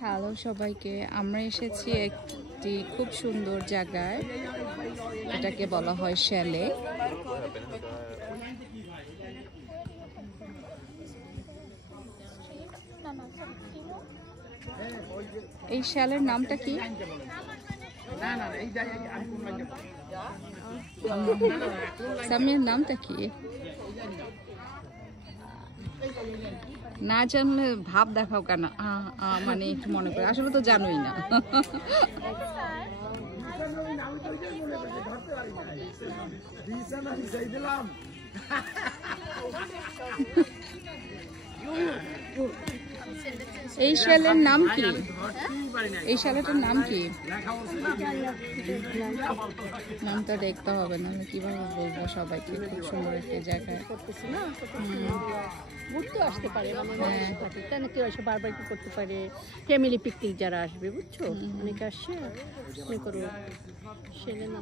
Hello সবাইকে, আমরা এসেছি একটি খুব সুন্দর জায়গায়, এটাকে বলা হয় শ্যালে। এই শ্যালের নামটা কি? সামিয়ার নামটা কি? না জানলে ভাব দেখাও কেন? মানে একটু মনে করে, আসলে তো জানোই না। এই শ্যালের নাম কি? এই শ্যালেটার নাম কি? নামটা দেখতে হবে, না কিভাবে বলবো সবাইকে? খুব সুন্দর একটা জায়গায় ঘুরতে আসতে পারে, কেন কেউ এসে বারবার কি করতে পারে, ফ্যামিলি পিকনিক যারা আসবে, বুঝছো, অনেকে আসছে মনে করো সেলে না।